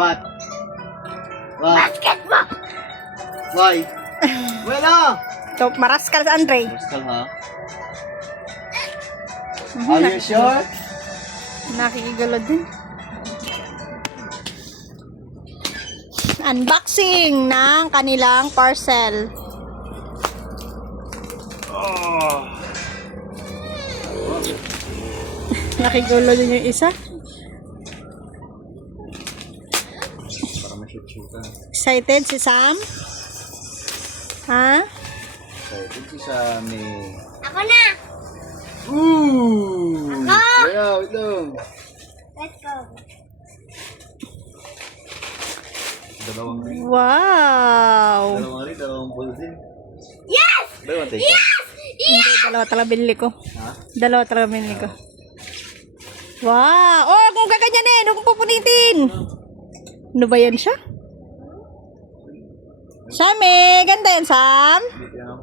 What? What? Basketball! Why? Bueno! So, maraskal sa Andre. Crystal, ha? Are you sure? Nakikigulo din. Unboxing ng kanilang parcel. Oh. Nakigulo din yung isa. Para ma-shoot-shootan. Excited si Sam? Ha? Okay, dito sa may... Ako na! Ooh! Ako! Kaya, wait lang. Let's go. Dalawang ring. Wow! Dalawang ball din. Yes! Dalawang take Yes! Hindi, dalawa talaga binili ko. Ha? Dalawa talaga binili ko. Wow! Oh, kung gaganyan huwag kong pupunitin. Ano ba yan siya? Sami, ganda yan, Sam. Dito yan.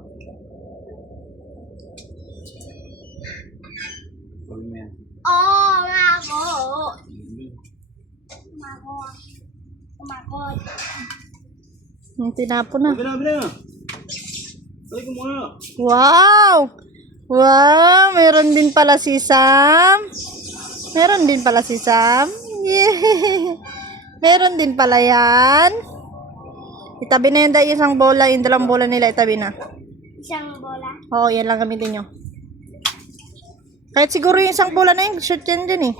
Gawin mo yan. Oh, ako. Umakot. Tinapon na. Bila. Balik ko muna. Wow! Wow! Meron din pala si Sam. Meron din pala si Sam. Yeah. Meron din pala yan. Itabi na yun dahil isang bola. Yung dalawang bola nila itabi na. Isang bola. Oo, yan lang gamitin nyo. Kahit siguro yung isang bola na yun, shoot yan dyan eh.